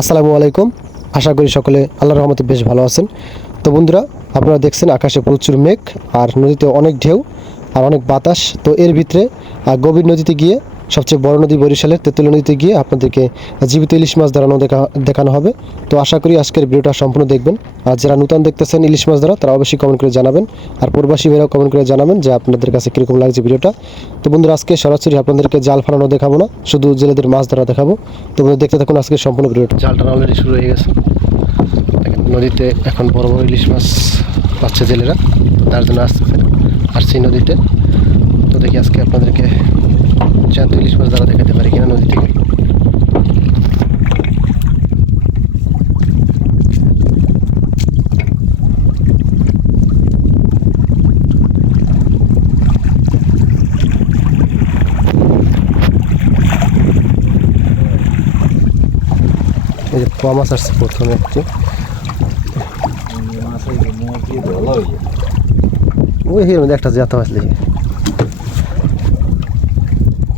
আসসালামু আলাইকুম। আশা করি সকলে আল্লাহর রহমতে বেশ ভালো আছেন। তো বন্ধুরা, আপনারা দেখছেন আকাশে প্রচুর মেঘ আর নদীতে অনেক ঢেউ আর অনেক বাতাস। তো এর ভিতরে গভীর নদীতে গিয়ে সবচেয়ে বড় নদী বরিশালের তেঁতুলিয়া নদীতে গিয়ে আপনাদেরকে জীবিত ইলিশ মাছ ধরানো দেখা, দেখানো হবে। তো আশা করি আজকের ভিডিওটা সম্পূর্ণ দেখবেন। আর যারা নূতন দেখতেছেন ইলিশ মাছ ধরা, তারা অবশ্যই কমেন্ট করে জানাবেন। আর প্রবাসী ভাইরাও কমেন্ট করে জানাবেন যে আপনাদের কাছে কীরকম লাগছে ভিডিওটা। তো বন্ধুরা, আজকে সরাসরি আপনাদেরকে জাল ফালানো দেখাবো না, শুধু জেলেদের মাছ ধরা দেখাবো। তো দেখতে থাকুন আজকে সম্পূর্ণ ভিডিওটা। জালটা অলরেডি শুরু হয়ে গেছে। নদীতে এখন বড় বড় ইলিশ মাছ পাচ্ছে জেলেরা। তার জন্য আসছি নদীতে। তো দেখি আজকে আপনাদেরকে জ্যান্ত ইলিশ মাছ দ্বারা দেখাতে পারি কিনা নদী থেকে এই যে পোয়া মাছ আসছে প্রথমে একটু। ওই মধ্যে একটা জাতা মাছ লিখে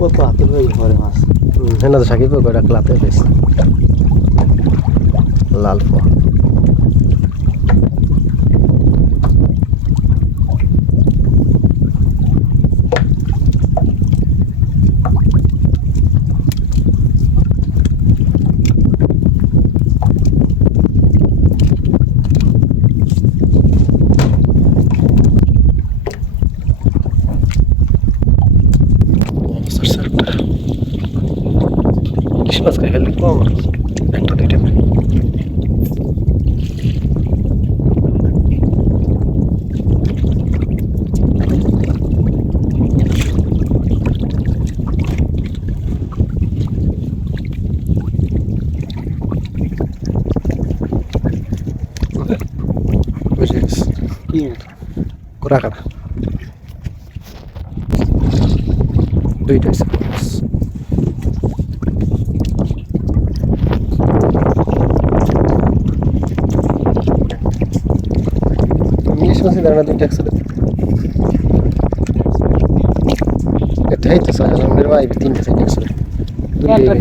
কত হাতের হয়ে ঘরে মাছ। হেনা তো সাকিব কয়টা ক্লাতে লাল পোয়া মাছ আসছে একটা ইলিশ মাছ খাই ফেললি কম একটা দুইটা বুঝে গেছি কি কোরা কাটা মাসে দাঁড়ানো দুইটা একসাথে। এটাই তো স্যার আমাদের ভাই তিনটে থেকে একসাথে। দুইটা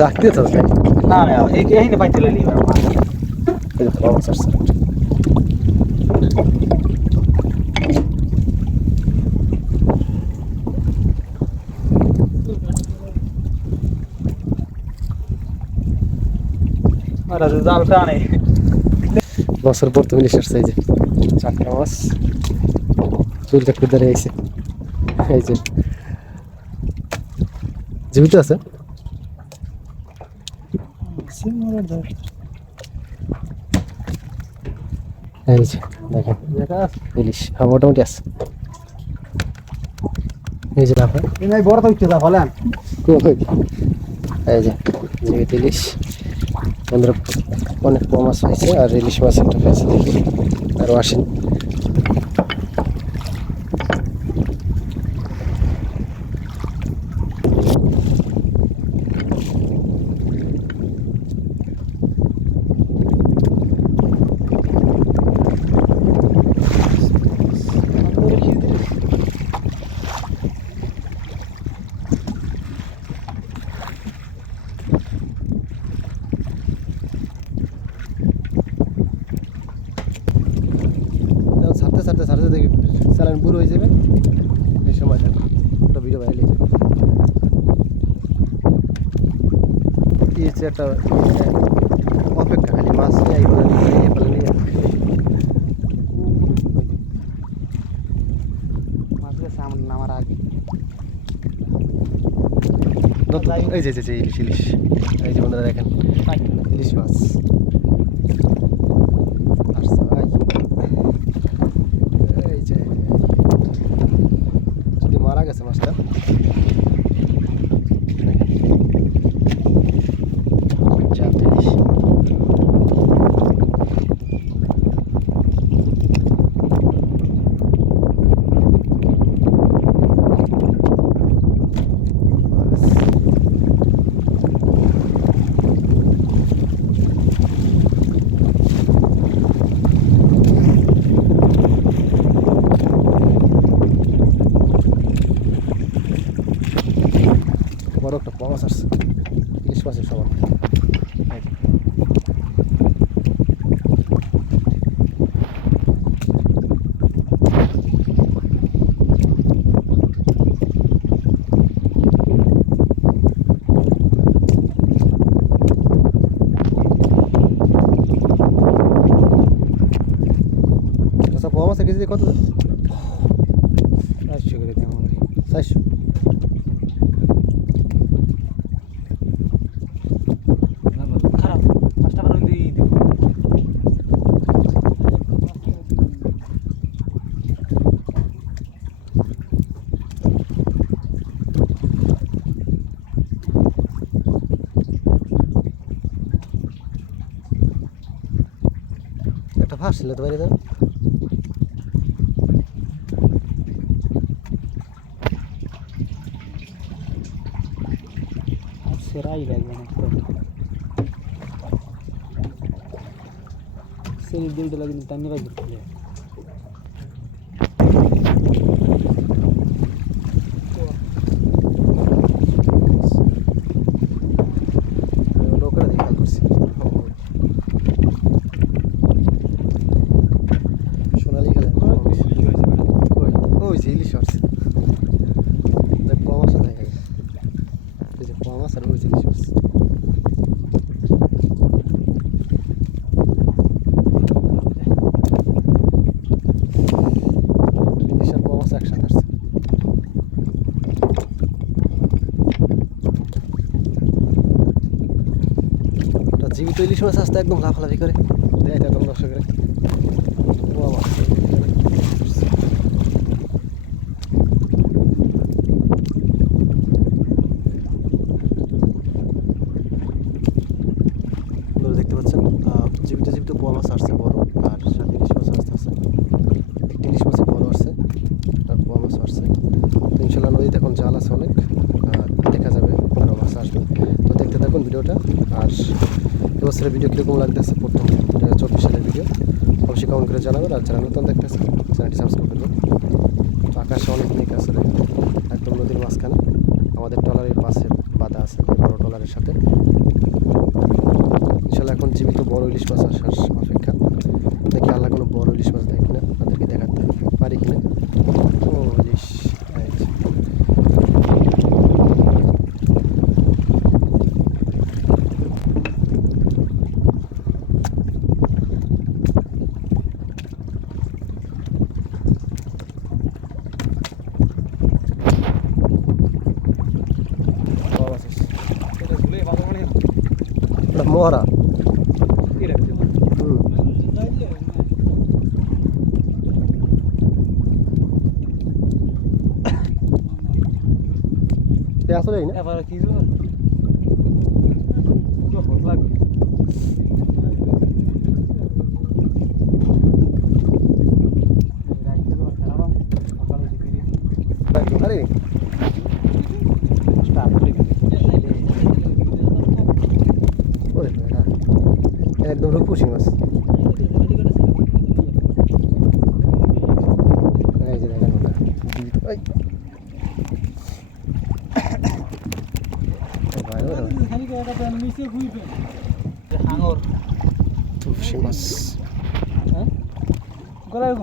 ডাকতে তো তাই না না এই এই নে পাইতে জাল টানে বছর পর তুমি এই যে। চারটা মাছ চুলটা খুঁজে রয়েছে এই যে। জীবিত আছে? এই যে দেখেন ইলিশ হ্যাঁ মোটামুটি আছে। এই যে লাফা এই বড় তো উঠছে যা ফলেন এই যে জীবিত ইলিশ বন্ধুরা অনেক কম মাছ হয়েছে আর ইলিশ মাছ একটা পেয়েছে দেখি আরও আসেন স্যালাইন হয়ে যাবে। এই সময় দেখো ওটা ভিডিও বাইরে যাবে একটা অপেক্ষা খালি মাছ নিয়ে এই বলে নিয়ে বলে নিয়ে সামনে নামার আগে। নতুন এই যে এই যে, যে ইলিশ ইলিশ। এই যে বন্ধুরা দেখেন ইলিশ মাছ। বড় একটা পাওয়াস আসছে ইলিশ মাছের সবার পাওয়া মাছের কেজি কত চারশো করে দেয় আমাদের চারশো వెళ్ళదు మరి సిరాయి ಸಿರಿ ದುಡ್ಡು ಲಗಿನ ತಣ್ಣಿ ಬಗ್ಗೆ মাছ আসতে একদম লাফালাফি করে। দেয় দর্শকের দেখতে পাচ্ছেন আহ, জীবিত জীবিত পোয়া মাছ আসছে বড় আর সাথে ইলিশ মাছ আসতে আসছে একটি ইলিশ মাছে বড় আসছে আর পোয়া মাছ আসছে। তো ইনশাল্লাহ নদীতে এখন জাল আছে অনেক আর দেখা যাবে আরও মাছ আসবে। তো দেখতে থাকুন ভিডিওটা আর এবছরের ভিডিও কীরকম লাগতেছে প্রথম? চব্বিশ সালের ভিডিও অবশ্যই কমেন্ট করে জানাবেন। আর যারা নতুন দেখতেছে চ্যানেলটি সাবস্ক্রাইব করবেন তো আকাশে অনেক মেঘ আছে একদম নদীর মাঝখানে। আমাদের ট্রলারের পাশে বাধা আছে, বড় ট্রলারের সাথে। ইনশাল্লাহ এখন জীবিত বড় ইলিশ মাছ আসার অপেক্ষা। দেখি আল্লাহ কোনো বড় ইলিশ মাছ দেয় কিনা আপনাদেরকে দেখাতে পারি কিনা ও ইলিশ এই যে। বড় মাছ আছে। এটা ভুলে ভালো মানে এ আসলে না? এবার কি আরে স্টার্ট করে গেছে ওরে বেটা একদম রূপসী মাছ এই যে দেখেন ওটা জীবিত এই ও ভাই ওরে হাঙর। হ্যাঁ? গলায়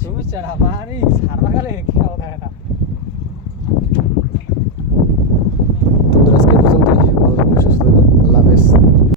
তুমি চড়াবানি সারা গেলে খেয়াল থাকে না